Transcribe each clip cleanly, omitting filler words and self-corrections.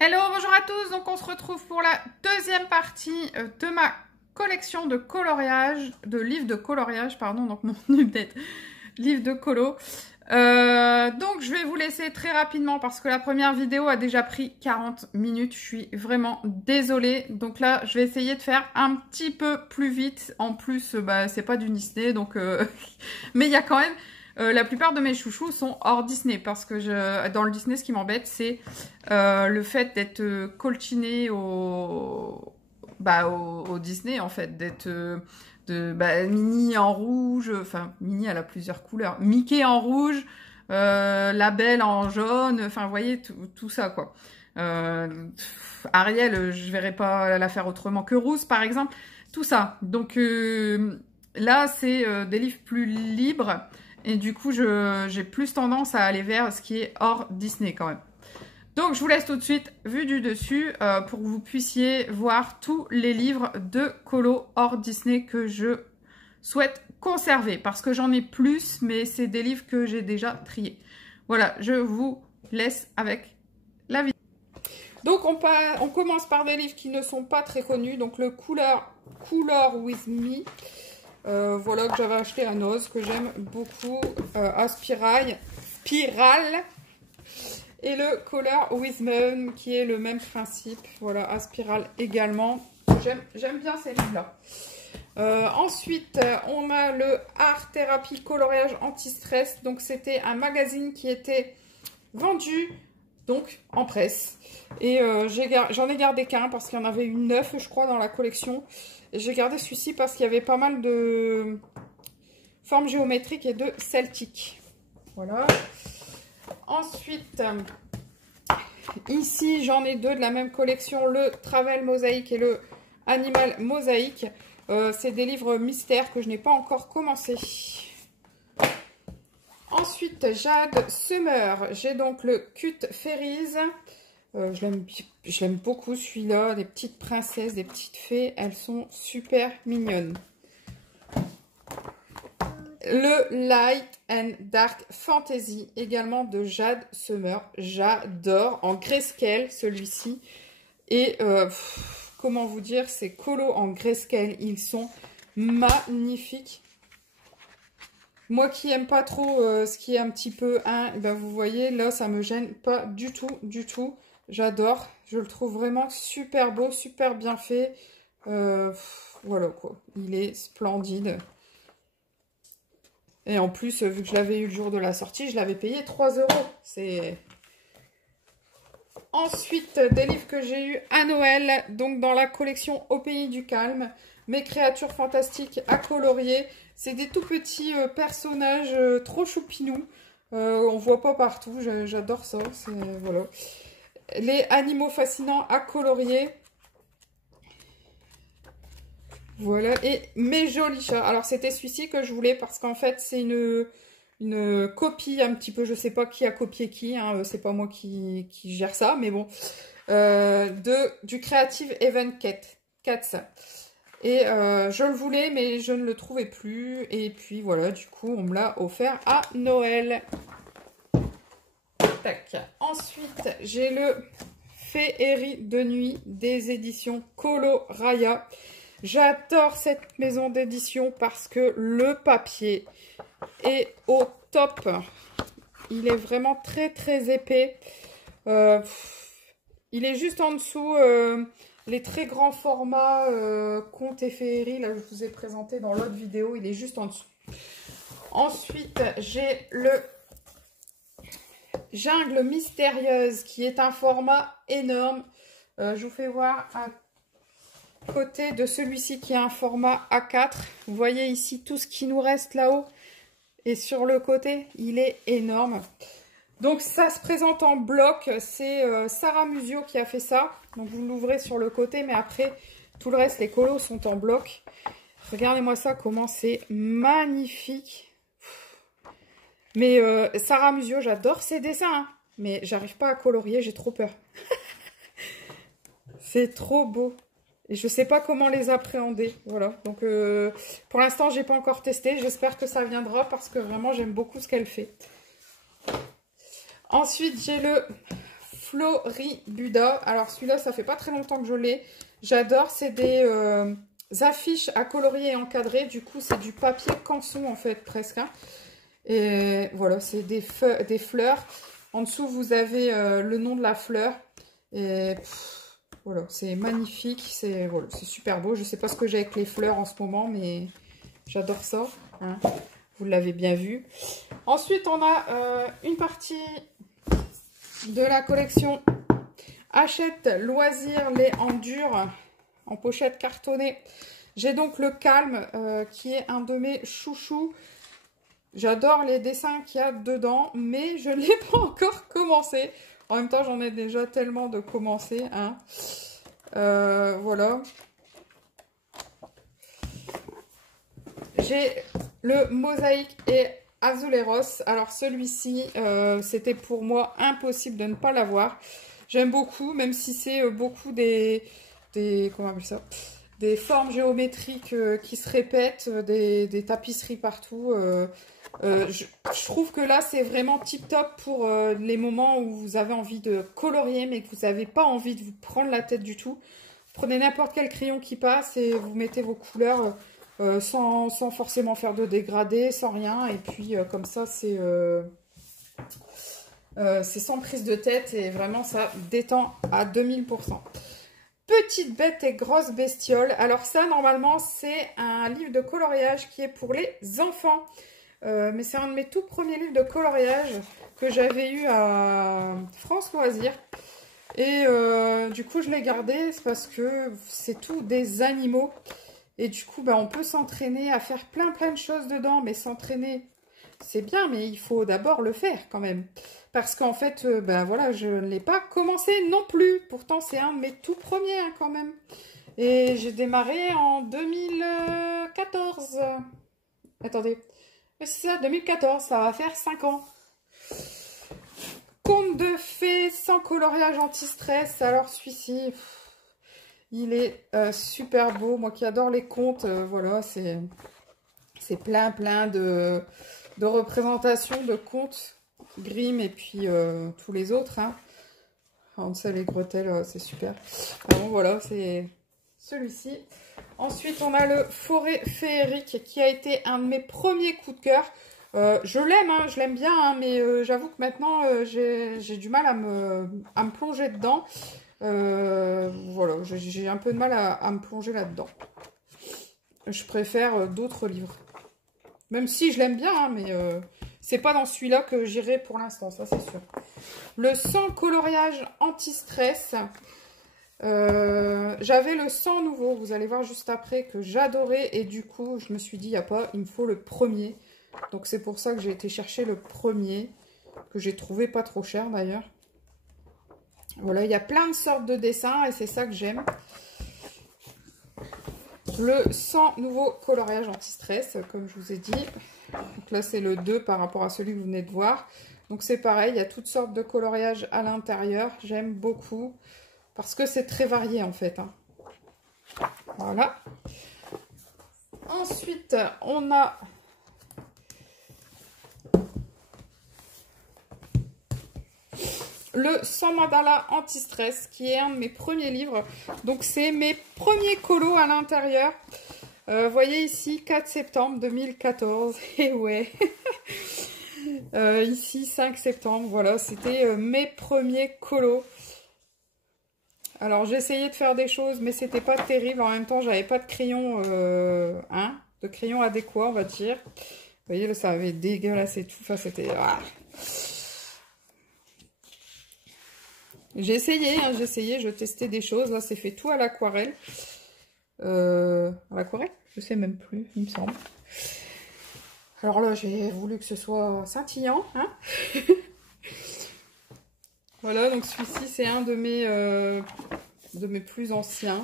Hello, bonjour à tous. Donc on se retrouve pour la deuxième partie de ma collection de coloriage, de livres de coloriage, pardon, donc mon peut-être livre de colo. Donc je vais vous laisser très rapidement parce que la première vidéo a déjà pris 40 minutes. Je suis vraiment désolée. Donc là, je vais essayer de faire un petit peu plus vite. En plus, c'est pas du Disney, donc mais il y a quand même la plupart de mes chouchous sont hors Disney parce que dans le Disney, ce qui m'embête, c'est le fait d'être colchiné au Disney, en fait, d'être Minnie en rouge, enfin, Minnie, elle a plusieurs couleurs. Mickey en rouge, la Belle en jaune, enfin, vous voyez, tout ça, quoi. Ariel, je verrais pas la faire autrement que Rousse, par exemple. Tout ça. Donc, là, c'est des livres plus libres. Et du coup, j'ai plus tendance à aller vers ce qui est hors Disney quand même. Donc, je vous laisse tout de suite vue du dessus pour que vous puissiez voir tous les livres de colo hors Disney que je souhaite conserver. Parce que j'en ai plus, mais c'est des livres que j'ai déjà triés. Voilà, je vous laisse avec la vidéo. Donc, on commence par des livres qui ne sont pas très connus. Donc, le Color With Me. Voilà, que j'avais acheté à Noz, que j'aime beaucoup, à Spirale. Et le Color With Me, qui est le même principe, voilà, à Spirale également. J'aime bien ces livres-là. Ensuite, on a le Art Therapy Coloriage Anti-Stress. Donc, c'était un magazine qui était vendu donc en presse. Et j'en ai gardé qu'un parce qu'il y en avait une 9, je crois, dans la collection. J'ai gardé celui-ci parce qu'il y avait pas mal de formes géométriques et de celtiques. Voilà. Ensuite, ici, j'en ai deux de la même collection, le Travel Mosaïque et le Animal Mosaïque. C'est des livres mystères que je n'ai pas encore commencé. Ensuite, Jade Summer. J'ai donc le Cut Fairies. Je l'aime beaucoup celui-là, des petites princesses, des petites fées, elles sont super mignonnes. Le Light and Dark Fantasy, également de Jade Summer, j'adore, en grayscale celui-ci. Et comment vous dire, ces colos en grayscale, ils sont magnifiques. Moi qui aime pas trop ce qui est un petit peu vous voyez, là ça me gêne pas du tout, du tout. J'adore, je le trouve vraiment super beau, super bien fait. Voilà quoi, il est splendide. Et en plus, vu que je l'avais eu le jour de la sortie, je l'avais payé 3 €. C'est... Ensuite, des livres que j'ai eu à Noël, donc dans la collection Au Pays du Calme. Mes créatures fantastiques à colorier. C'est des tout petits personnages trop choupinous. On voit pas partout, j'adore ça. Voilà. Les animaux fascinants à colorier. Voilà, et mes jolis chats. Alors, c'était celui-ci que je voulais parce qu'en fait, c'est une copie un petit peu, je sais pas qui a copié qui, hein, c'est pas moi qui gère ça, mais bon, du Creative Event Cats. Et je le voulais, mais je ne le trouvais plus. Et puis voilà, du coup, on me l'a offert à Noël. Tac. Ensuite, j'ai le Féerie de nuit des éditions Coloraya. J'adore cette maison d'édition parce que le papier est au top. Il est vraiment très très épais. Il est juste en dessous les très grands formats Contes et Féerie. Là, je vous ai présenté dans l'autre vidéo. Il est juste en dessous. Ensuite, j'ai le Jungle Mystérieuse qui est un format énorme. Je vous fais voir un côté de celui-ci qui est un format A4. Vous voyez ici tout ce qui nous reste là-haut. Et sur le côté, il est énorme. Donc ça se présente en bloc. C'est Sarah Musio qui a fait ça. Donc vous l'ouvrez sur le côté, mais après, tout le reste, les colos sont en bloc. Regardez-moi ça, comment c'est magnifique. Mais Sarah Musio, j'adore ses dessins. Hein, mais j'arrive pas à colorier, j'ai trop peur. C'est trop beau. Et je sais pas comment les appréhender. Voilà. Donc, pour l'instant, j'ai pas encore testé. J'espère que ça viendra parce que vraiment, j'aime beaucoup ce qu'elle fait. Ensuite, j'ai le Floribuda. Alors celui-là, ça fait pas très longtemps que je l'ai. J'adore, c'est des affiches à colorier et encadrer. Du coup, c'est du papier canson en fait, presque. Hein. Et voilà, c'est des fleurs. En dessous, vous avez le nom de la fleur. Et voilà, c'est magnifique. C'est voilà, super beau. Je sais pas ce que j'ai avec les fleurs en ce moment, mais j'adore ça. Hein. Vous l'avez bien vu. Ensuite, on a une partie de la collection Hachette Loisirs, les en dur, en pochette cartonnée. J'ai donc le Calme, qui est un de mes chouchous. J'adore les dessins qu'il y a dedans, mais je ne l'ai pas encore commencé. En même temps, j'en ai déjà tellement de commencer. Hein. Voilà. J'ai le Mosaïque et Azuleros. Alors celui-ci, c'était pour moi impossible de ne pas l'avoir. J'aime beaucoup, même si c'est beaucoup comment on appelle ça, des formes géométriques qui se répètent, des tapisseries partout. Je trouve que là, c'est vraiment tip top pour les moments où vous avez envie de colorier, mais que vous n'avez pas envie de vous prendre la tête du tout. Prenez n'importe quel crayon qui passe et vous mettez vos couleurs sans forcément faire de dégradé, sans rien. Et puis, comme ça, c'est sans prise de tête et vraiment, ça détend à 2000%. Petite bête et grosse bestiole. Alors ça, normalement, c'est un livre de coloriage qui est pour les enfants. Mais c'est un de mes tout premiers livres de coloriage que j'avais eu à France Loisirs. Et du coup, je l'ai gardé parce que c'est tout des animaux. Et du coup, on peut s'entraîner à faire plein de choses dedans. Mais s'entraîner, c'est bien, mais il faut d'abord le faire quand même. Parce qu'en fait, voilà, je ne l'ai pas commencé non plus. Pourtant, c'est un de mes tout premiers hein, quand même. Et j'ai démarré en 2014. Attendez. C'est ça, 2014, ça va faire 5 ans. Conte de fées sans coloriage anti-stress. Alors celui-ci, il est super beau. Moi qui adore les contes, voilà, c'est plein de représentations de contes Grimm et puis tous les autres. Hein. Hansel et Gretel, c'est super. Ah bon, voilà, c'est celui-ci. Ensuite, on a le Forêt féerique qui a été un de mes premiers coups de cœur. Je l'aime, hein, je l'aime bien, hein, mais j'avoue que maintenant, j'ai du mal à me plonger dedans. Voilà, j'ai un peu de mal à me plonger là-dedans. Je préfère d'autres livres. Même si je l'aime bien, hein, mais c'est pas dans celui-là que j'irai pour l'instant, ça c'est sûr. Le sans coloriage anti-stress. J'avais le 100 nouveau, vous allez voir juste après, que j'adorais. Et du coup, je me suis dit, il me faut le premier. Donc c'est pour ça que j'ai été chercher le premier, que j'ai trouvé pas trop cher d'ailleurs. Voilà, il y a plein de sortes de dessins et c'est ça que j'aime. Le 100 nouveau coloriage anti-stress, comme je vous ai dit. Donc là, c'est le 2 par rapport à celui que vous venez de voir. Donc c'est pareil, il y a toutes sortes de coloriages à l'intérieur. J'aime beaucoup. Parce que c'est très varié en fait. Hein. Voilà. Ensuite, on a le 100 mandala anti-stress qui est un de mes premiers livres. Donc c'est mes premiers colos à l'intérieur. Vous voyez ici 4 septembre 2014. Et ouais. Ici 5 septembre. Voilà, c'était mes premiers colos. Alors, j'ai essayé de faire des choses, mais c'était pas terrible. En même temps, j'avais pas de crayon, de crayon adéquat, on va dire. Vous voyez, là, ça avait dégueulasse et tout. Enfin, c'était... Ah. J'ai essayé, je testais des choses. Là, c'est fait tout à l'aquarelle. À l'aquarelle? Je sais même plus, il me semble. Alors là, j'ai voulu que ce soit scintillant, hein. Voilà, donc celui-ci, c'est un de mes plus anciens.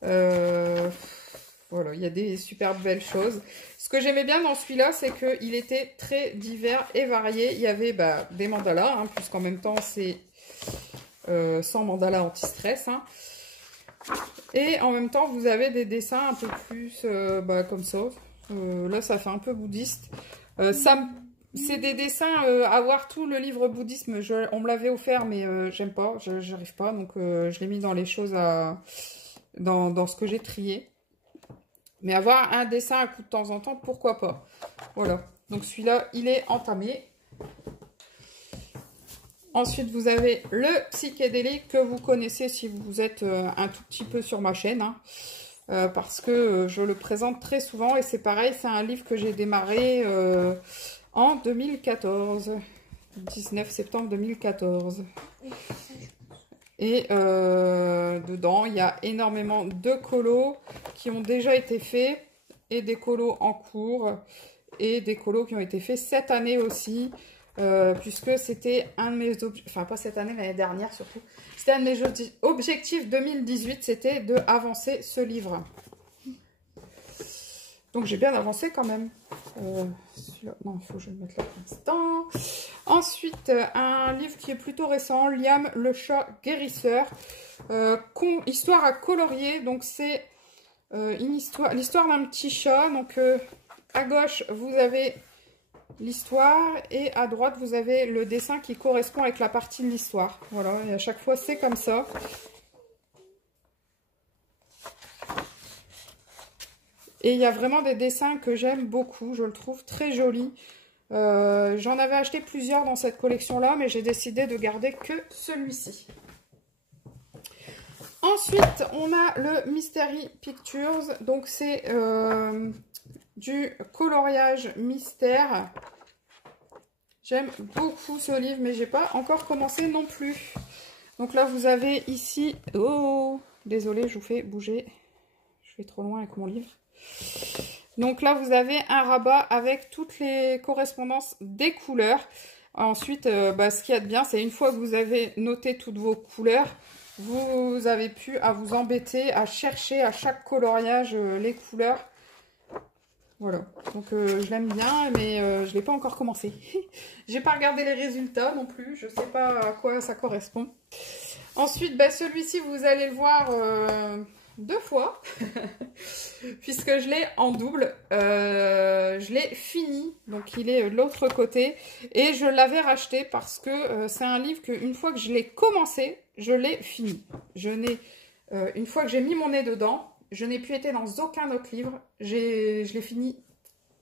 Voilà, il y a des super belles choses. Ce que j'aimais bien dans celui-là, c'est qu'il était très divers et varié. Il y avait des mandalas, hein, puisqu'en même temps, c'est sans mandala anti-stress. Hein. Et en même temps, vous avez des dessins un peu plus comme ça. Là, ça fait un peu bouddhiste. Ça me C'est des dessins, avoir tout le livre bouddhisme, on me l'avait offert, mais j'aime pas, j'arrive pas, donc je l'ai mis dans les choses dans ce que j'ai trié. Mais avoir un dessin à coup de temps en temps, pourquoi pas. Voilà, donc celui-là, il est entamé. Ensuite, vous avez le psychédélique que vous connaissez si vous êtes un tout petit peu sur ma chaîne, hein, parce que je le présente très souvent et c'est pareil, c'est un livre que j'ai démarré en 2014, 19 septembre 2014. Et dedans, il y a énormément de colos qui ont déjà été faits et des colos en cours et des colos qui ont été faits cette année aussi. Puisque c'était un de mes objectifs, enfin pas cette année, l'année dernière surtout, c'était un de mes objectifs 2018, c'était de avancer ce livre. Donc j'ai bien avancé quand même. Non, il faut que je le mette là pour l'instant. Ensuite, un livre qui est plutôt récent, Liam le chat guérisseur, histoire à colorier. Donc c'est l'histoire d'un petit chat. Donc à gauche vous avez l'histoire et à droite vous avez le dessin qui correspond avec la partie de l'histoire. Voilà, et à chaque fois c'est comme ça. Et il y a vraiment des dessins que j'aime beaucoup, je le trouve très joli. J'en avais acheté plusieurs dans cette collection là, mais j'ai décidé de garder que celui-ci. Ensuite on a le Mystery Pictures, donc c'est du coloriage mystère. J'aime beaucoup ce livre, mais j'ai pas encore commencé non plus. Donc là, vous avez ici... Oh, désolé, je vous fais bouger. Je vais trop loin avec mon livre. Donc là, vous avez un rabat avec toutes les correspondances des couleurs. Ensuite, ce qu'il y a de bien, c'est une fois que vous avez noté toutes vos couleurs, vous avez pu à vous embêter à chercher à chaque coloriage les couleurs. Voilà, donc je l'aime bien, mais je ne l'ai pas encore commencé. J'ai pas regardé les résultats non plus, je ne sais pas à quoi ça correspond. Ensuite, celui-ci, vous allez le voir 2 fois, puisque je l'ai en double. Je l'ai fini, donc il est de l'autre côté, et je l'avais racheté parce que c'est un livre qu'une fois que je l'ai commencé, je l'ai fini. Une fois que j'ai mis mon nez dedans, je n'ai plus été dans aucun autre livre. Je l'ai fini,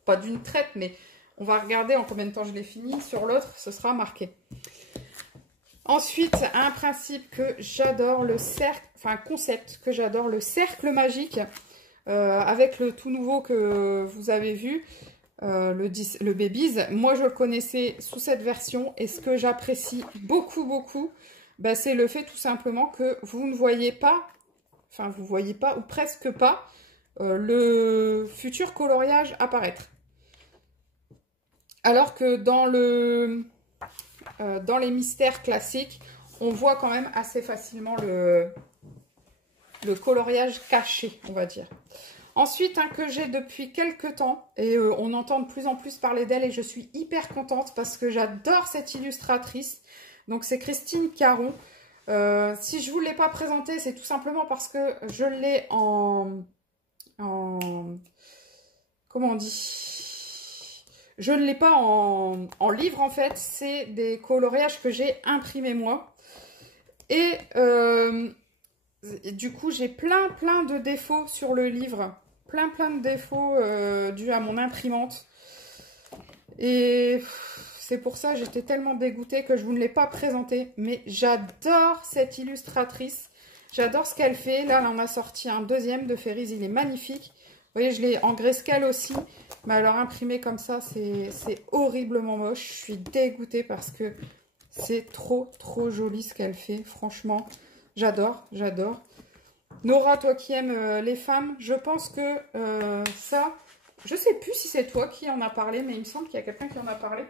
pas d'une traite, mais on va regarder en combien de temps je l'ai fini. Sur l'autre, ce sera marqué. Ensuite, un principe que j'adore, le cercle, enfin un concept que j'adore, le cercle magique, avec le tout nouveau que vous avez vu, le Babies. Moi, je le connaissais sous cette version et ce que j'apprécie beaucoup, beaucoup, c'est le fait tout simplement que vous ne voyez pas, enfin vous voyez pas ou presque pas le futur coloriage apparaître. Alors que dans les mystères classiques, on voit quand même assez facilement le coloriage caché, on va dire. Ensuite, que j'ai depuis quelques temps, et on entend de plus en plus parler d'elle, et je suis hyper contente parce que j'adore cette illustratrice. Donc c'est Christine Caron. Si je ne vous l'ai pas présentée, c'est tout simplement parce que je l'ai comment on dit? Je ne l'ai pas en livre en fait, c'est des coloriages que j'ai imprimés moi. Et du coup, j'ai plein de défauts sur le livre. Plein de défauts dus à mon imprimante. Et c'est pour ça que j'étais tellement dégoûtée que je vous ne l'ai pas présentée. Mais j'adore cette illustratrice. J'adore ce qu'elle fait. Là, elle en a sorti un deuxième de Fairies. Il est magnifique. Vous voyez, je l'ai en grayscale aussi. Mais alors, imprimé comme ça, c'est horriblement moche. Je suis dégoûtée parce que c'est trop joli ce qu'elle fait. Franchement, j'adore. Nora, toi qui aimes les femmes, je pense que ça... Je sais plus si c'est toi qui en a parlé, mais il me semble qu'il y a quelqu'un qui en a parlé.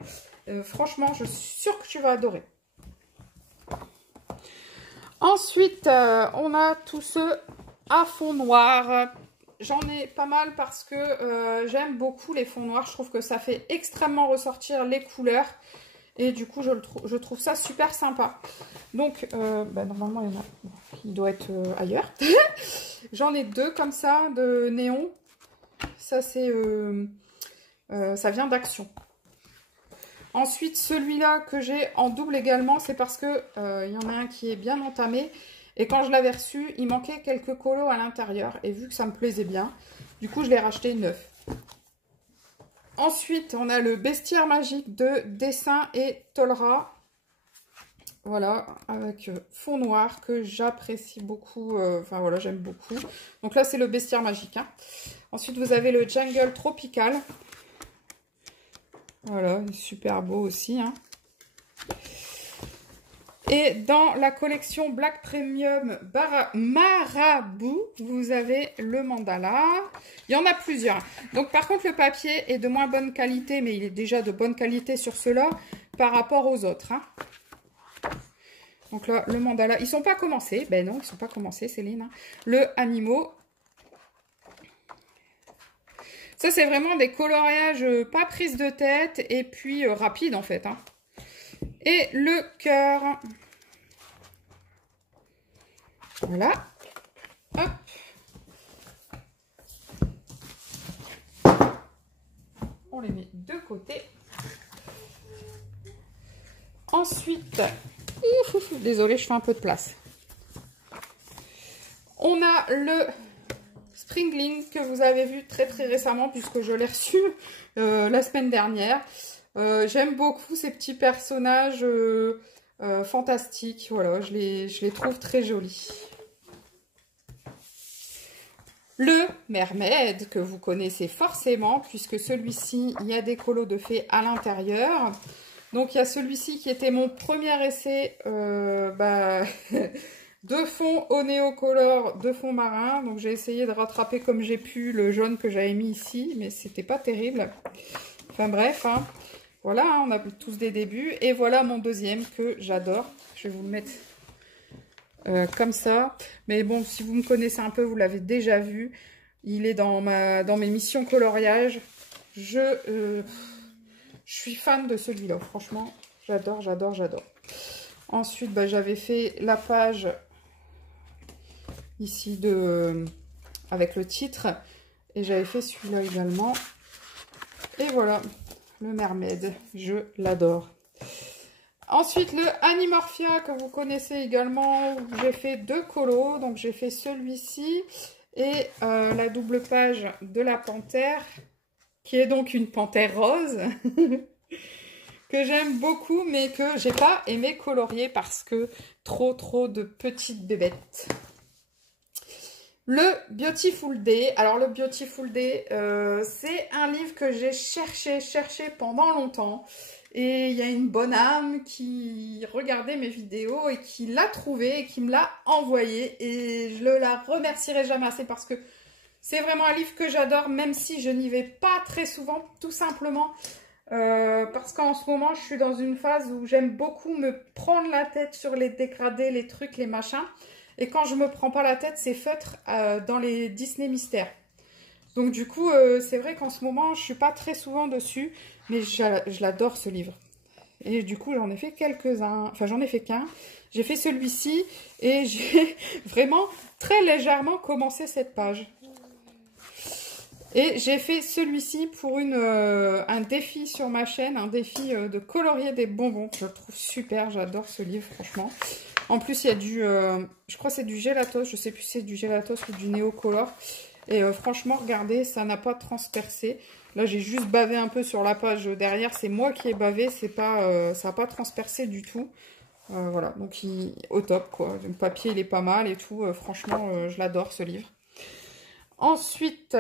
Franchement, je suis sûre que tu vas adorer. Ensuite, on a tous ceux à fond noir. J'en ai pas mal parce que j'aime beaucoup les fonds noirs. Je trouve que ça fait extrêmement ressortir les couleurs. Et du coup, je trouve ça super sympa. Donc, normalement, il doit être ailleurs. J'en ai 2 comme ça, de néon. Ça, c'est ça vient d'Action. Ensuite, celui-là que j'ai en double également, c'est parce que il y en a un qui est bien entamé. Et quand je l'avais reçu, il manquait quelques colos à l'intérieur. Et vu que ça me plaisait bien, du coup, je l'ai racheté neuf. Ensuite, on a le bestiaire magique de Dessin et Tolera. Voilà, avec fond noir que j'apprécie beaucoup. Enfin, voilà, j'aime beaucoup. Donc là, c'est le bestiaire magique. Hein. Ensuite, vous avez le Jungle Tropical. Voilà, super beau aussi. Hein. Et dans la collection Black Premium Marabout, vous avez le mandala. Il y en a plusieurs. Donc par contre, le papier est de moins bonne qualité, mais il est déjà de bonne qualité sur ceux-là par rapport aux autres. Hein. Donc là, le mandala, ils ne sont pas commencés. Ben non, ils ne sont pas commencés, Céline. Hein. Le animaux. Ça, c'est vraiment des coloriages pas prise de tête et puis rapide en fait. Hein. Et le cœur. Voilà. Hop. On les met de côté. Ensuite, désolée, je fais un peu de place. On a le Springling que vous avez vu très récemment puisque je l'ai reçu la semaine dernière. J'aime beaucoup ces petits personnages fantastiques. Voilà, je les trouve très jolis. Le Mermaid, que vous connaissez forcément, puisque celui-ci, il y a des colos de fées à l'intérieur. Donc, il y a celui-ci qui était mon premier essai de fond au néocolor, de fond marin. Donc, j'ai essayé de rattraper comme j'ai pu le jaune que j'avais mis ici, mais c'était pas terrible. Enfin, bref, hein. Voilà, hein, on a tous des débuts. Et voilà mon deuxième que j'adore. Je vais vous le mettre... comme ça, mais bon, si vous me connaissez un peu, vous l'avez déjà vu. Il est dans mes missions coloriage. Je suis fan de celui-là, franchement, j'adore. Ensuite, j'avais fait la page ici avec le titre, et j'avais fait celui-là également. Et voilà, le Mermaid, je l'adore. Ensuite, le Animorphia que vous connaissez également, j'ai fait 2 colos. Donc, j'ai fait celui-ci et la double page de la panthère, qui est donc une panthère rose, que j'aime beaucoup, mais que j'ai pas aimé colorier parce que trop de petites bébêtes. Le Beautiful Day. Alors, le Beautiful Day, c'est un livre que j'ai cherché pendant longtemps. Et il y a une bonne âme qui regardait mes vidéos et qui l'a trouvé et qui me l'a envoyé. Et je ne la remercierai jamais assez parce que c'est vraiment un livre que j'adore, même si je n'y vais pas très souvent, tout simplement. Parce qu'en ce moment, je suis dans une phase où j'aime beaucoup me prendre la tête sur les dégradés, les trucs, les machins. Et quand je me prends pas la tête, c'est feutre dans les Disney Mystères. Donc du coup, c'est vrai qu'en ce moment, je suis pas très souvent dessus, mais je l'adore ce livre. Et du coup, j'en ai fait quelques-uns, enfin j'en ai fait qu'un. J'ai fait celui-ci et j'ai vraiment très légèrement commencé cette page. Et j'ai fait celui-ci pour un défi sur ma chaîne, un défi de colorier des bonbons. Je le trouve super, j'adore ce livre, franchement. En plus, il y a je crois que c'est du Gelatos, je sais plus si c'est du Gelatos ou du Néocolor. Et franchement, regardez, ça n'a pas transpercé. Là, j'ai juste bavé un peu sur la page derrière. C'est moi qui ai bavé, ça n'a pas transpercé du tout. Voilà, donc au top, quoi. Le papier, il est pas mal et tout. Franchement, je l'adore, ce livre. Ensuite,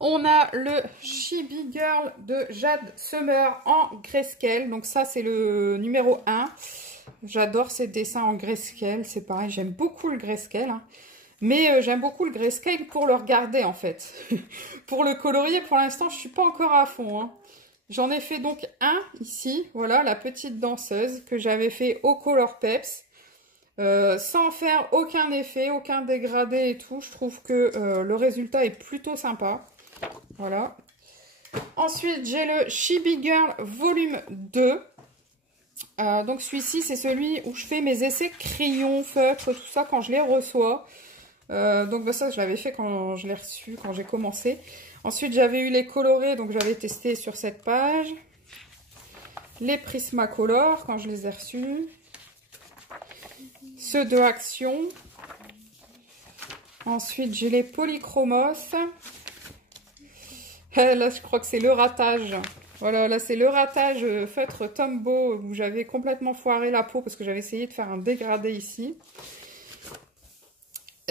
on a le Chibi Girl de Jade Summer en grayscale. Donc ça, c'est le numéro 1. J'adore ces dessins en grayscale. C'est pareil, j'aime beaucoup le grayscale, hein. Mais j'aime beaucoup le grayscale pour le regarder, en fait. Pour le colorier, pour l'instant, je ne suis pas encore à fond, hein. J'en ai fait donc un ici. Voilà, la petite danseuse que j'avais fait au Color Peps. Sans faire aucun effet, aucun dégradé et tout. Je trouve que le résultat est plutôt sympa. Voilà. Ensuite, j'ai le Chibi Girl volume 2. Donc celui-ci, c'est celui où je fais mes essais crayons, feutres, tout ça quand je les reçois. Donc ça, je l'avais fait quand je l'ai reçu, quand j'ai commencé. Ensuite, j'avais eu les colorés, donc j'avais testé sur cette page. les Prismacolor quand je les ai reçus. Ceux de Action. Ensuite, j'ai les Polychromos. Là, je crois que c'est le ratage. Voilà, là, c'est le ratage feutre Tombow où j'avais complètement foiré la peau parce que j'avais essayé de faire un dégradé ici.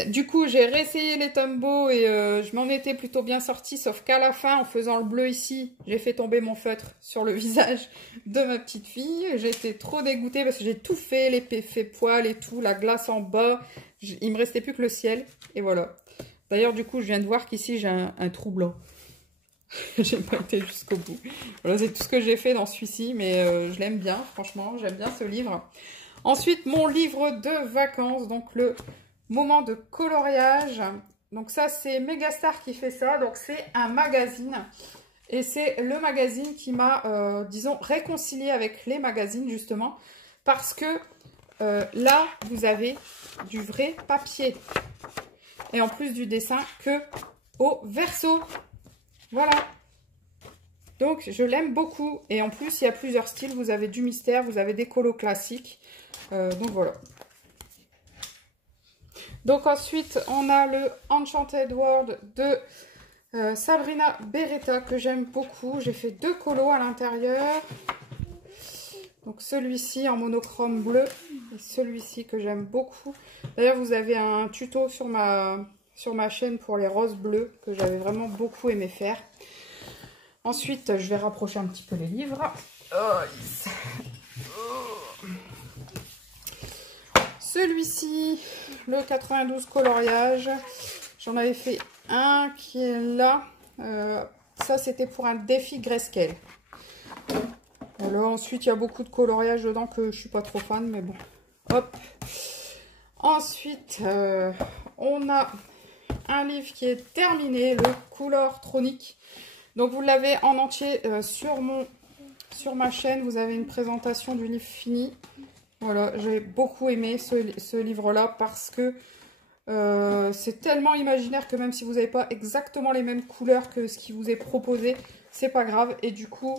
Du coup, j'ai réessayé les Tombow et je m'en étais plutôt bien sortie, sauf qu'à la fin, en faisant le bleu ici, j'ai fait tomber mon feutre sur le visage de ma petite fille. J'étais trop dégoûtée parce que j'ai tout fait, l'épée poil et tout, la glace en bas. Il me restait plus que le ciel et voilà. D'ailleurs, du coup, je viens de voir qu'ici, j'ai un trou blanc. J'ai pas été jusqu'au bout. Voilà, c'est tout ce que j'ai fait dans celui-ci, mais je l'aime bien, franchement, j'aime bien ce livre. Ensuite, mon livre de vacances, donc le moment de coloriage. Donc ça, c'est Megastar qui fait ça, donc c'est un magazine. Et c'est le magazine qui m'a, disons, réconcilié avec les magazines, justement, parce que là, vous avez du vrai papier. Et en plus du dessin que au verso. Voilà. Donc, je l'aime beaucoup. Et en plus, il y a plusieurs styles. Vous avez du mystère, vous avez des colos classiques. Donc, voilà. Donc, ensuite, on a le Enchanted World de Sabrina Beretta que j'aime beaucoup. J'ai fait 2 colos à l'intérieur. Donc, celui-ci en monochrome bleu et celui-ci que j'aime beaucoup. D'ailleurs, vous avez un tuto sur ma chaîne pour les roses bleues que j'avais vraiment beaucoup aimé faire. Ensuite, je vais rapprocher un petit peu les livres. Celui-ci, le 92 coloriage. J'en avais fait un qui est là. Ça, c'était pour un défi Grayscale. Alors, ensuite, il y a beaucoup de coloriage dedans que je suis pas trop fan, mais bon. Hop. Ensuite, on a un livre qui est terminé, le Couleur Tronique. Donc, vous l'avez en entier sur ma chaîne. Vous avez une présentation du livre fini. Voilà, j'ai beaucoup aimé ce livre-là parce que c'est tellement imaginaire que même si vous n'avez pas exactement les mêmes couleurs que ce qui vous est proposé, c'est pas grave. Et du coup,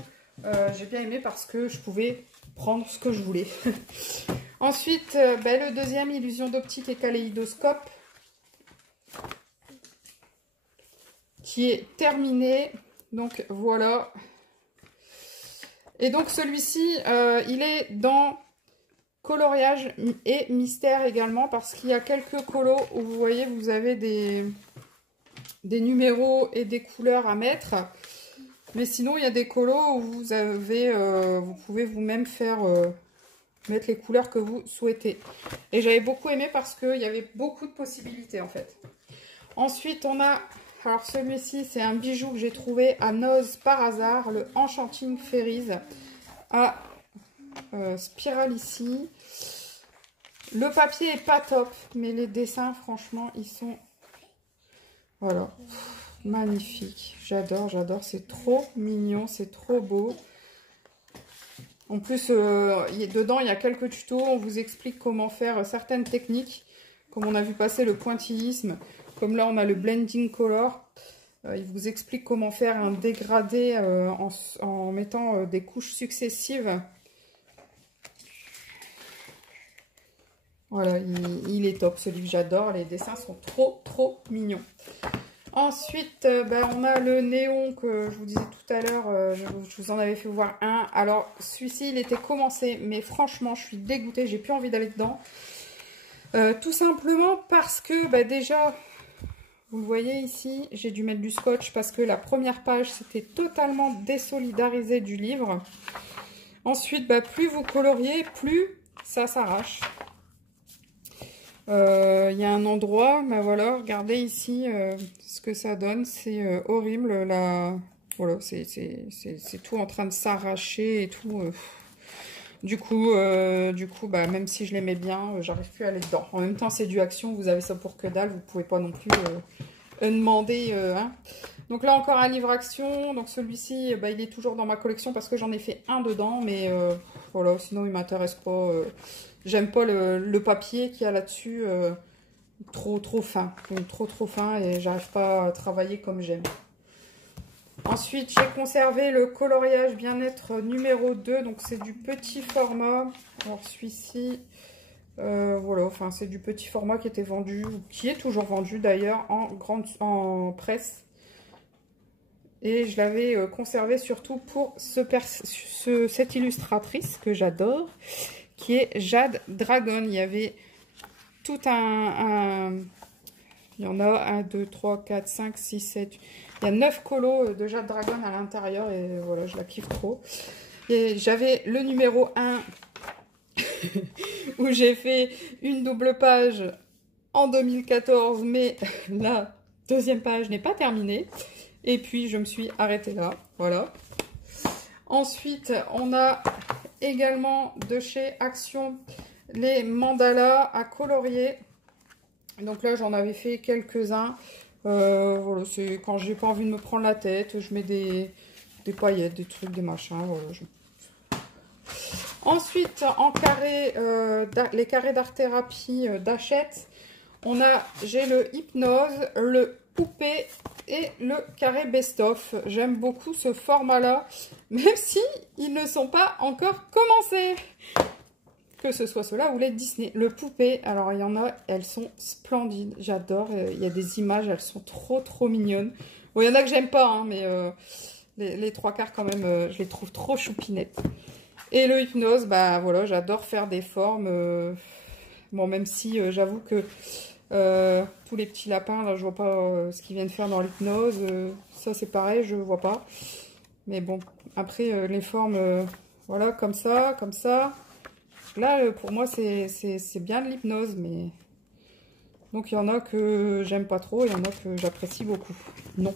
j'ai bien aimé parce que je pouvais prendre ce que je voulais. Ensuite, le deuxième, Illusion d'optique et kaléidoscope, qui est terminé. Donc, voilà. Et donc, celui-ci, il est dans coloriage et mystère également, parce qu'il y a quelques colos où vous voyez, vous avez des numéros et des couleurs à mettre. Mais sinon, il y a des colos où vous avez, vous pouvez vous-même faire mettre les couleurs que vous souhaitez. Et j'avais beaucoup aimé parce qu'il y avait beaucoup de possibilités en fait. Ensuite, on a, alors celui-ci, c'est un bijou que j'ai trouvé à Noz par hasard, le Enchanting Fairies à Spiralici. Le papier est pas top, mais les dessins, franchement, ils sont, voilà, magnifiques. J'adore, j'adore, c'est trop mignon, c'est trop beau. En plus, dedans, il y a quelques tutos, on vous explique comment faire certaines techniques, comme on a vu passer le pointillisme, comme là on a le blending color. Il vous explique comment faire un dégradé en mettant des couches successives. Voilà, il est top, ce livre, j'adore, les dessins sont trop mignons. Ensuite, on a le néon que je vous disais tout à l'heure, je vous en avais fait voir un. Alors, celui-ci, il était commencé, mais franchement, je suis dégoûtée, j'ai plus envie d'aller dedans. Tout simplement parce que, déjà, vous le voyez ici, j'ai dû mettre du scotch parce que la première page, c'était totalement désolidarisé du livre. Ensuite, plus vous coloriez, plus ça s'arrache. Il y a un endroit, voilà, regardez ici ce que ça donne, c'est horrible, voilà, c'est tout en train de s'arracher et tout. Du coup, même si je l'aimais bien, j'arrive plus à aller dedans. En même temps, c'est du Action, vous avez ça pour que dalle, vous pouvez pas non plus demander. Hein. Donc là, encore un livre Action, donc celui-ci, il est toujours dans ma collection parce que j'en ai fait un dedans, mais voilà, sinon il m'intéresse pas. J'aime pas le papier qu'il y a là-dessus, trop fin, trop fin, et j'arrive pas à travailler comme j'aime. Ensuite, j'ai conservé le coloriage bien-être numéro 2. Donc, c'est du petit format. Alors, celui-ci, voilà, enfin, c'est du petit format qui était vendu, ou qui est toujours vendu d'ailleurs, en presse. Et je l'avais conservé surtout pour cette illustratrice que j'adore, qui est Jade Dragon. Il y avait tout il y en a 1, 2, 3, 4, 5, 6, 7. Il y a 9 colos de Jade Dragon à l'intérieur et voilà, je la kiffe trop. Et j'avais le numéro 1 où j'ai fait une double page en 2014, mais la deuxième page n'est pas terminée. Et puis, je me suis arrêtée là. Voilà. Ensuite, on a également de chez Action les mandalas à colorier. Donc là, j'en avais fait quelques-uns. Voilà, c'est quand j'ai pas envie de me prendre la tête. Je mets des paillettes, des trucs, des machins. Voilà, Ensuite, en carré, les carrés d'art-thérapie d'Hachette, j'ai le hypnose, le poupée et le carré best-of. J'aime beaucoup ce format-là, même si ils ne sont pas encore commencés. Que ce soit ceux-là ou les Disney. Le poupée, alors il y en a, elles sont splendides. J'adore. Il y a des images, elles sont trop mignonnes. Bon, il y en a que j'aime pas, hein, mais les trois quarts quand même, je les trouve trop choupinettes. Et le hypnose, bah voilà, j'adore faire des formes. Bon, même si j'avoue que tous les petits lapins, là, je vois pas ce qu'ils viennent faire dans l'hypnose. Ça, c'est pareil, je vois pas. Mais bon, après, les formes, voilà, comme ça, comme ça. Là, pour moi, c'est bien de l'hypnose, mais... Donc, il y en a que j'aime pas trop, il y en a que j'apprécie beaucoup. Non.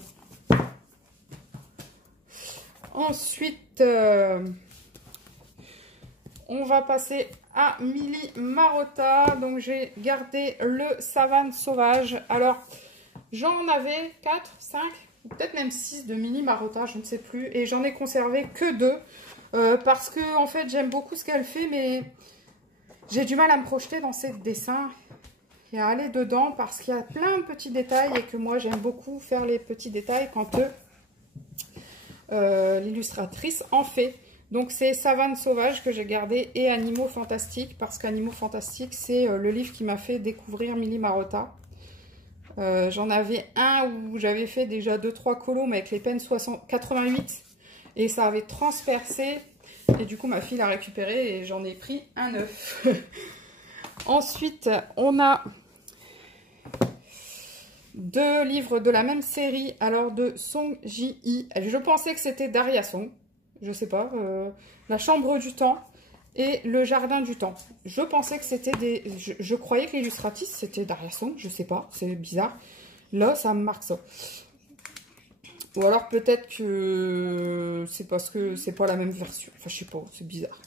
Ensuite, on va passer à Mili Marotta. Donc, j'ai gardé le Savane Sauvage. Alors, j'en avais 4, 5, peut-être même 6 de Mili Marotta, je ne sais plus. Et j'en ai conservé que 2. Parce que, en fait, j'aime beaucoup ce qu'elle fait, mais j'ai du mal à me projeter dans ses dessins et à aller dedans parce qu'il y a plein de petits détails et que moi, j'aime beaucoup faire les petits détails quand l'illustratrice en fait. Donc, c'est Savane Sauvage que j'ai gardé et Animaux Fantastiques parce qu'Animaux Fantastiques, c'est le livre qui m'a fait découvrir Mili Marotta. J'en avais un où j'avais fait déjà 2-3 colos, mais avec les pennes 88 et ça avait transpercé. Et du coup, ma fille l'a récupéré et j'en ai pris un neuf. Ensuite, on a 2 livres de la même série, alors de Song Ji-hee. Je pensais que c'était Daria Song, je sais pas. La Chambre du Temps et Le Jardin du Temps. Je pensais que c'était des... Je croyais que l'illustratrice c'était Daria Song, je sais pas, c'est bizarre. Là, ça me marque ça. Ou alors peut-être que c'est parce que c'est pas la même version. Enfin, je sais pas, c'est bizarre.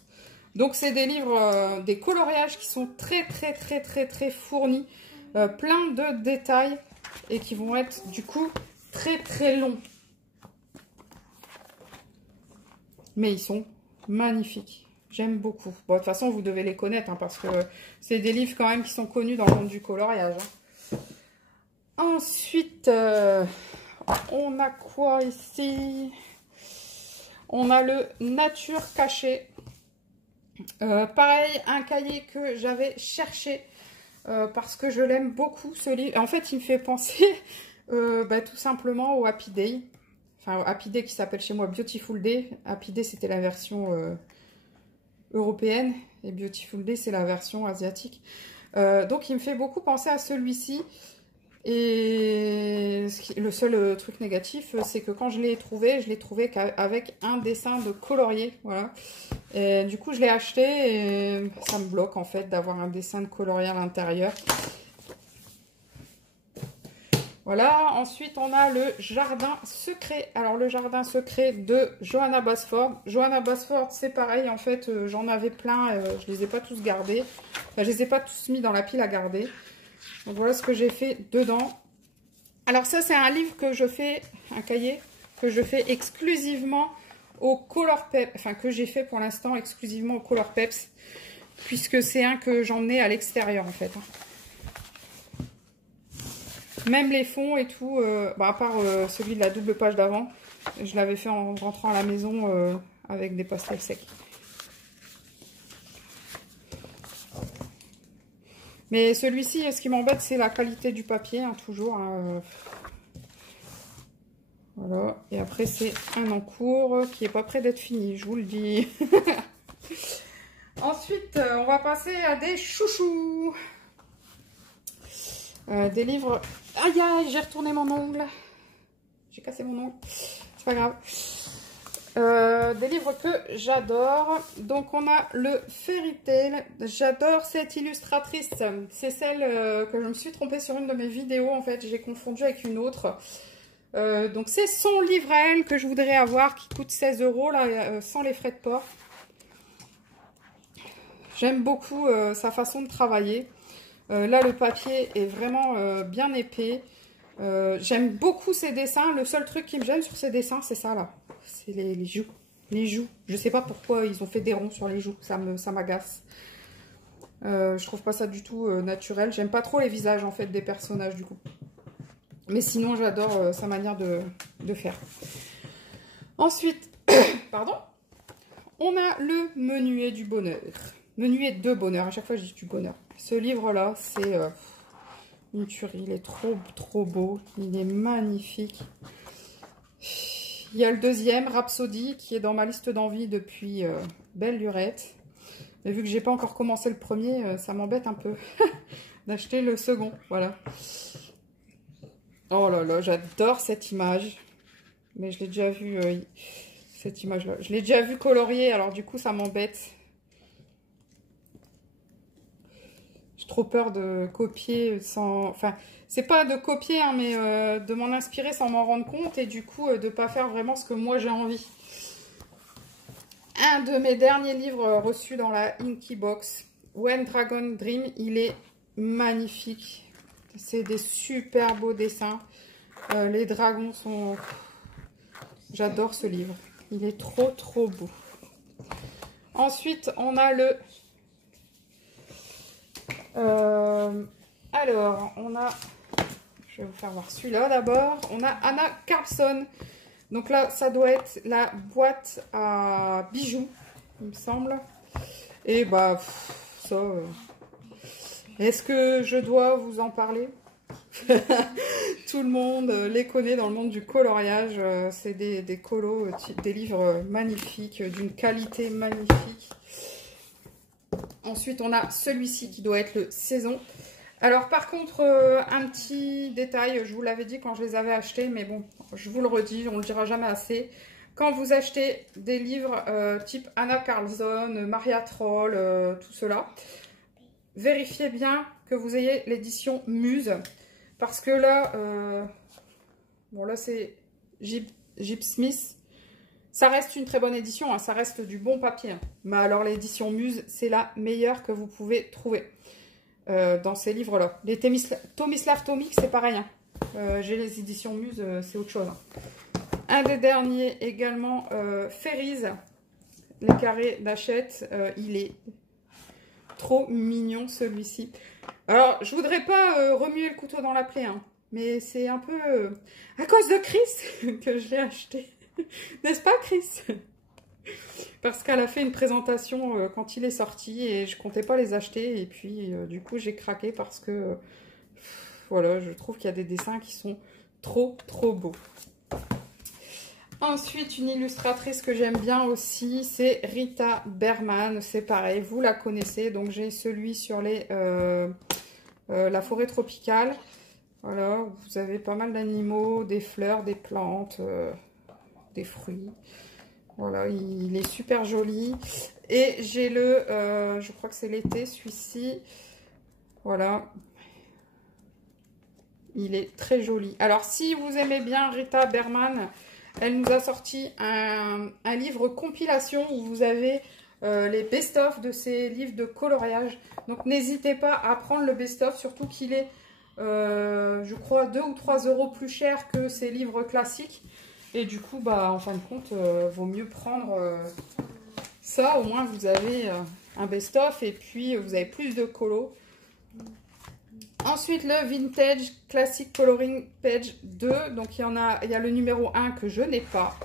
Donc, c'est des livres, des coloriages qui sont très fournis. Plein de détails et qui vont être du coup très longs. Mais ils sont magnifiques. J'aime beaucoup. Bon, de toute façon, vous devez les connaître hein, parce que c'est des livres quand même qui sont connus dans le monde du coloriage. Hein. Ensuite... on a quoi ici? On a le Nature Cachée. Pareil, un cahier que j'avais cherché parce que je l'aime beaucoup ce livre. En fait, il me fait penser tout simplement au Happy Day. Enfin, au Happy Day qui s'appelle chez moi Beautiful Day. Happy Day, c'était la version européenne et Beautiful Day, c'est la version asiatique. Donc, il me fait beaucoup penser à celui-ci. Et le seul truc négatif, c'est que quand je l'ai trouvé qu'avec un dessin de colorier, voilà. Et du coup, je l'ai acheté et ça me bloque en fait d'avoir un dessin de colorier à l'intérieur. Voilà, ensuite on a le Jardin Secret. Alors le Jardin Secret de Johanna Basford. Johanna Basford, c'est pareil, en fait, j'en avais plein, je les ai pas tous gardés. Enfin, je les ai pas tous mis dans la pile à garder. Donc voilà ce que j'ai fait dedans. Alors ça, c'est un livre que je fais, un cahier, que je fais exclusivement au Color Peps. Enfin, que j'ai fait pour l'instant exclusivement au Color Peps. Puisque c'est un que j'emmenais à l'extérieur, en fait. Même les fonds et tout, à part celui de la double page d'avant. Je l'avais fait en rentrant à la maison avec des pastels secs. Mais celui-ci, ce qui m'embête, c'est la qualité du papier, hein, toujours. Hein. Voilà. Et après, c'est un encours qui n'est pas prêt d'être fini, je vous le dis. Ensuite, on va passer à des chouchous. Des livres... Aïe, aïe, j'ai retourné mon ongle. J'ai cassé mon ongle. C'est pas grave. Des livres que j'adore. Donc on a le Fairy Tail. J'adore cette illustratrice. C'est celle que je me suis trompée sur une de mes vidéos. En fait, j'ai confondu avec une autre. Donc c'est son livre à elle que je voudrais avoir, qui coûte 16 € là, sans les frais de port. J'aime beaucoup sa façon de travailler. Là, le papier est vraiment bien épais. J'aime beaucoup ses dessins. Le seul truc qui me gêne sur ses dessins, c'est ça là. C'est les joues. Les joues. Je sais pas pourquoi ils ont fait des ronds sur les joues. Ça m'agace. Je trouve pas ça du tout naturel. J'aime pas trop les visages en fait des personnages du coup. Mais sinon, j'adore sa manière de faire. Ensuite, pardon, on a le Menuet du bonheur. Menuet de bonheur. À chaque fois, je dis du bonheur. Ce livre-là, c'est une tuerie. Il est trop beau. Il est magnifique. Il y a le deuxième, Rhapsody, qui est dans ma liste d'envie depuis belle lurette. Mais vu que j'ai pas encore commencé le premier, ça m'embête un peu d'acheter le second. Voilà. Oh là là, j'adore cette image. Mais je l'ai déjà vue, cette image-là. Je l'ai déjà vue coloriée, alors du coup, ça m'embête. J'ai trop peur de copier sans... Enfin, c'est pas de copier, hein, mais de m'en inspirer sans m'en rendre compte. Et du coup, de pas faire vraiment ce que moi j'ai envie. Un de mes derniers livres reçus dans la Inky Box, When Dragon Dream, il est magnifique. C'est des super beaux dessins. Les dragons sont... J'adore ce livre. Il est trop beau. Ensuite, on a le... Alors, on a... Je vais vous faire voir celui-là d'abord. On a Anna Carlson. Donc là, ça doit être la boîte à bijoux, il me semble. Et bah, ça... Est-ce que je dois vous en parler? Tout le monde les connaît dans le monde du coloriage. C'est des colos, des livres magnifiques, d'une qualité magnifique. Ensuite, on a celui-ci qui doit être le Saison. Alors, par contre, un petit détail, je vous l'avais dit quand je les avais achetés, mais bon, je vous le redis, on ne le dira jamais assez. Quand vous achetez des livres type Anna Carlson, Maria Troll, tout cela, vérifiez bien que vous ayez l'édition Muse. Parce que là, bon là c'est J.B. Smith. Ça reste une très bonne édition, hein, ça reste du bon papier. Hein. Mais alors l'édition Muse, c'est la meilleure que vous pouvez trouver dans ces livres-là. Les Tomislav Tomik, c'est pareil. Hein. J'ai les éditions Muse, c'est autre chose. Hein. Un des derniers également, Fairies, les carrés d'Hachette. Il est trop mignon celui-ci. Alors, je voudrais pas remuer le couteau dans la plaie, hein, mais c'est un peu à cause de Chris que je l'ai acheté. N'est-ce pas, Chris? Parce qu'elle a fait une présentation quand il est sorti et je comptais pas les acheter. Et puis, du coup, j'ai craqué parce que, voilà, je trouve qu'il y a des dessins qui sont trop beaux. Ensuite, une illustratrice que j'aime bien aussi, c'est Rita Berman. C'est pareil, vous la connaissez. Donc, j'ai celui sur les la forêt tropicale. Voilà, vous avez pas mal d'animaux, des fleurs, des plantes, des fruits. Voilà, il est super joli. Et j'ai le, je crois que c'est l'été, celui-ci. Voilà. Il est très joli. Alors, si vous aimez bien Rita Berman... Elle nous a sorti un livre compilation où vous avez les best-of de ces livres de coloriage. Donc n'hésitez pas à prendre le best-of, surtout qu'il est, je crois, 2 ou 3 € plus cher que ces livres classiques. Et du coup, bah, en fin de compte, vaut mieux prendre ça. Au moins, vous avez un best-of et puis vous avez plus de colos. Ensuite, le Vintage Classic Coloring Page 2. Donc, il y a le numéro 1 que je n'ai pas.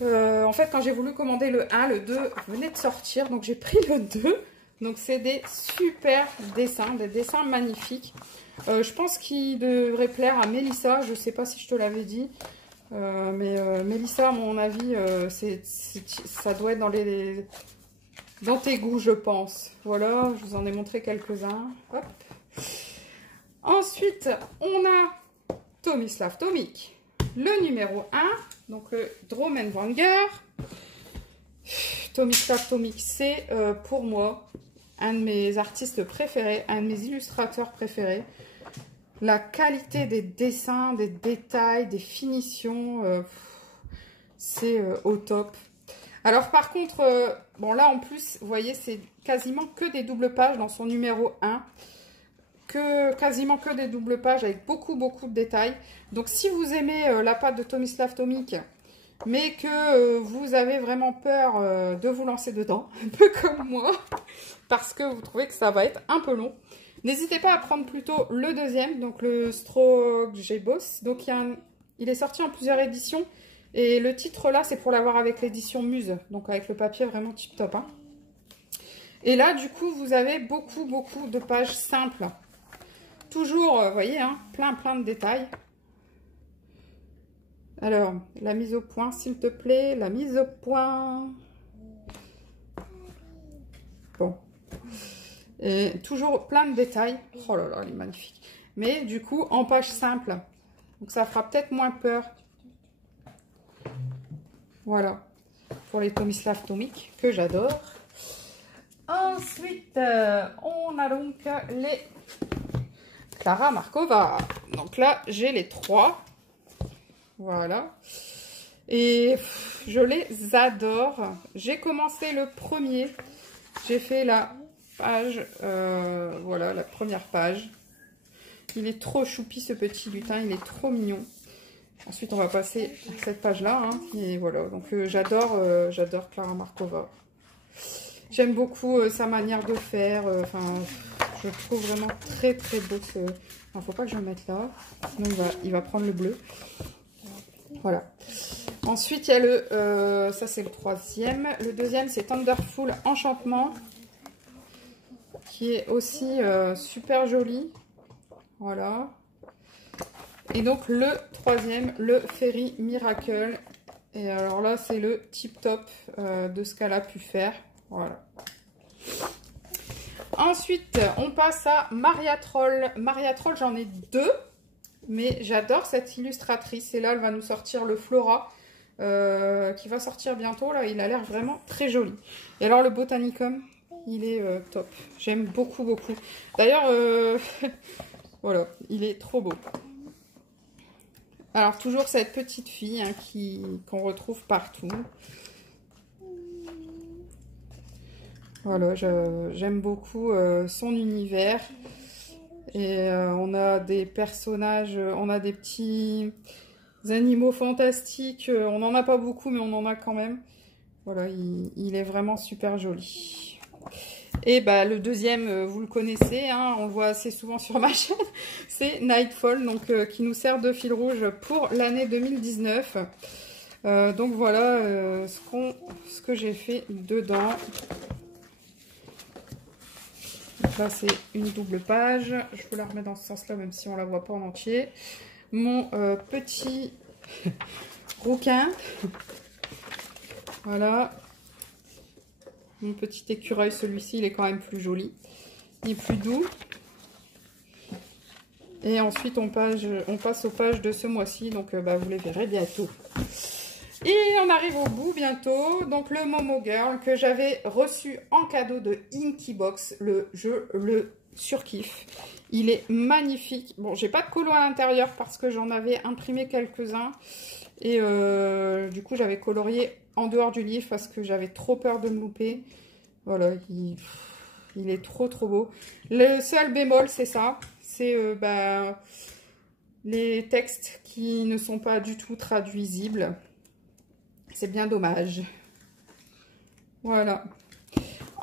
En fait, quand j'ai voulu commander le 1, le 2 venait de sortir. Donc, j'ai pris le 2. Donc, c'est des super dessins, des dessins magnifiques. Je pense qu'il devrait plaire à Mélissa. Je ne sais pas si je te l'avais dit. Mais Mélissa, à mon avis, ça doit être dans tes goûts, je pense. Voilà, je vous en ai montré quelques-uns. Hop. Ensuite, on a Tomislav Tomic, le numéro 1, donc le Drömenwanger. Tomislav Tomic, c'est pour moi un de mes artistes préférés, un de mes illustrateurs préférés. La qualité des dessins, des détails, des finitions, c'est au top. Alors par contre, bon là en plus, vous voyez, c'est quasiment que des doubles pages dans son numéro 1. Quasiment que des doubles pages avec beaucoup de détails. Donc si vous aimez la pâte de Tomislav Tomic, mais que vous avez vraiment peur de vous lancer dedans, un peu comme moi, parce que vous trouvez que ça va être un peu long, n'hésitez pas à prendre plutôt le deuxième, donc le Strogjebos. Donc il est sorti en plusieurs éditions. Et le titre là, c'est pour l'avoir avec l'édition Muse, donc avec le papier vraiment tip top. Hein. Et là, du coup, vous avez beaucoup de pages simples. Toujours, vous voyez, hein, plein de détails. Alors, la mise au point, s'il te plaît, la mise au point. Bon. Et toujours plein de détails. Oh là là, il est magnifique. Mais du coup, en page simple. Donc, ça fera peut-être moins peur. Voilà, pour les Tomislav Tomic, que j'adore. Ensuite, on a donc les Klara Markova. Donc là, j'ai les 3. Voilà. Et je les adore. J'ai commencé le premier. J'ai fait la page, voilà, la première page. Il est trop choupi, ce petit lutin. Il est trop mignon. Ensuite, on va passer à cette page-là. Hein, et voilà, donc j'adore Klara Markova. J'aime beaucoup sa manière de faire. Enfin, je trouve vraiment très beau ce... Il ne faut pas que je le mette là. Sinon, il va prendre le bleu. Voilà. Ensuite, il y a le... ça, c'est le troisième. Le deuxième, c'est Thunderful Enchantement. Qui est aussi super joli. Voilà. Et donc le troisième, le Fairy Miracle. Et alors là, c'est le tip top de ce qu'elle a pu faire. Voilà. Ensuite, on passe à Maria Troll. Maria Troll, j'en ai 2. Mais j'adore cette illustratrice. Et là, elle va nous sortir le Flora qui va sortir bientôt. Là, il a l'air vraiment très joli. Et alors, le Botanicum, il est top. J'aime beaucoup. D'ailleurs, voilà, il est trop beau. Alors, toujours cette petite fille hein, qu'on retrouve partout. Voilà, j'aime beaucoup son univers. Et on a des personnages, on a des petits animaux fantastiques. On n'en a pas beaucoup, mais on en a quand même. Voilà, il est vraiment super joli. Et bah, le deuxième, vous le connaissez, hein, on le voit assez souvent sur ma chaîne, c'est Nightfall, donc, qui nous sert de fil rouge pour l'année 2019. Donc voilà ce que j'ai fait dedans. Donc là, c'est une double page. Je vous la remets dans ce sens-là, même si on ne la voit pas en entier. Mon petit rouquin. Voilà. Mon petit écureuil, celui-ci, il est quand même plus joli. Il est plus doux. Et ensuite, on passe aux pages de ce mois-ci. Donc, bah, vous les verrez bientôt. Et on arrive au bout bientôt. Donc, le Momo Girl que j'avais reçu en cadeau de Inkybox. Je le surkiffe. Il est magnifique. Bon, j'ai pas de colo à l'intérieur parce que j'en avais imprimé quelques-uns. Et du coup, j'avais colorié en dehors du livre parce que j'avais trop peur de me louper. Voilà, il est trop beau. Le seul bémol, c'est ça. C'est bah, les textes qui ne sont pas du tout traduisibles. C'est bien dommage. Voilà.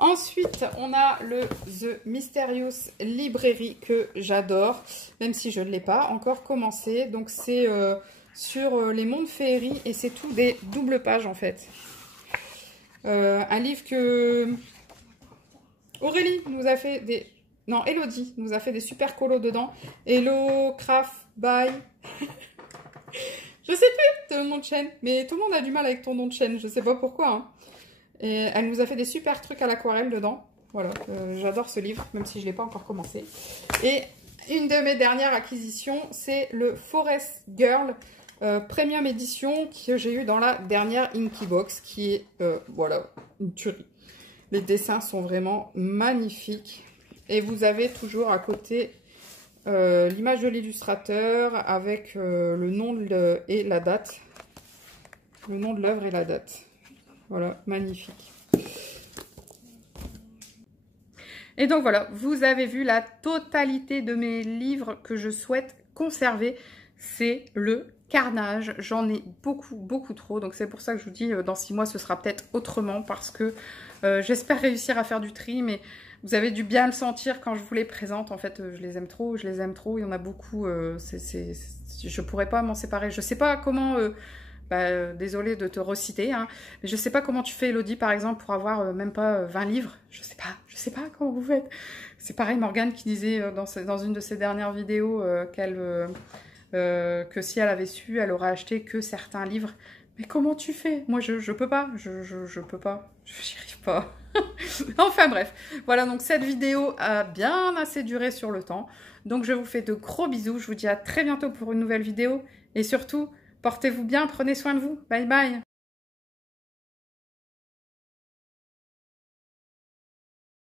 Ensuite, on a le The Mysterious Library que j'adore, même si je ne l'ai pas encore commencé. Donc, c'est sur les mondes féeries et c'est tout des doubles pages en fait. Un livre que Aurélie nous a fait des... Non, Elodie nous a fait des super colos dedans. Hello Craft by... Je sais plus ton nom de chaîne, mais tout le monde a du mal avec ton nom de chaîne, je sais pas pourquoi. Hein. Et elle nous a fait des super trucs à l'aquarelle dedans. Voilà, j'adore ce livre, même si je ne l'ai pas encore commencé. Et une de mes dernières acquisitions, c'est le Forest Girl Premium Edition que j'ai eu dans la dernière Inky Box, qui est, voilà, une tuerie. Les dessins sont vraiment magnifiques. Et vous avez toujours à côté l'image de l'illustrateur avec le nom et la date. Le nom de l'œuvre et la date. Voilà, magnifique. Et donc voilà, vous avez vu la totalité de mes livres que je souhaite conserver. C'est le carnage. J'en ai beaucoup, beaucoup trop. Donc c'est pour ça que je vous dis, dans 6 mois, ce sera peut-être autrement. Parce que j'espère réussir à faire du tri. Mais vous avez dû bien le sentir quand je vous les présente. En fait, je les aime trop, je les aime trop. Il y en a beaucoup. Je ne pourrais pas m'en séparer. Je ne sais pas comment... désolée de te reciter, hein. Mais je sais pas comment tu fais, Elodie, par exemple, pour avoir même pas 20 livres. Je sais pas comment vous faites. C'est pareil, Morgane qui disait dans une de ses dernières vidéos que si elle avait su, elle aurait acheté que certains livres. Mais comment tu fais? Moi, je peux pas. Je peux pas. J'y arrive pas. Enfin bref, voilà, donc cette vidéo a bien assez duré sur le temps. Donc je vous fais de gros bisous. Je vous dis à très bientôt pour une nouvelle vidéo. Et surtout... portez-vous bien, prenez soin de vous. Bye bye.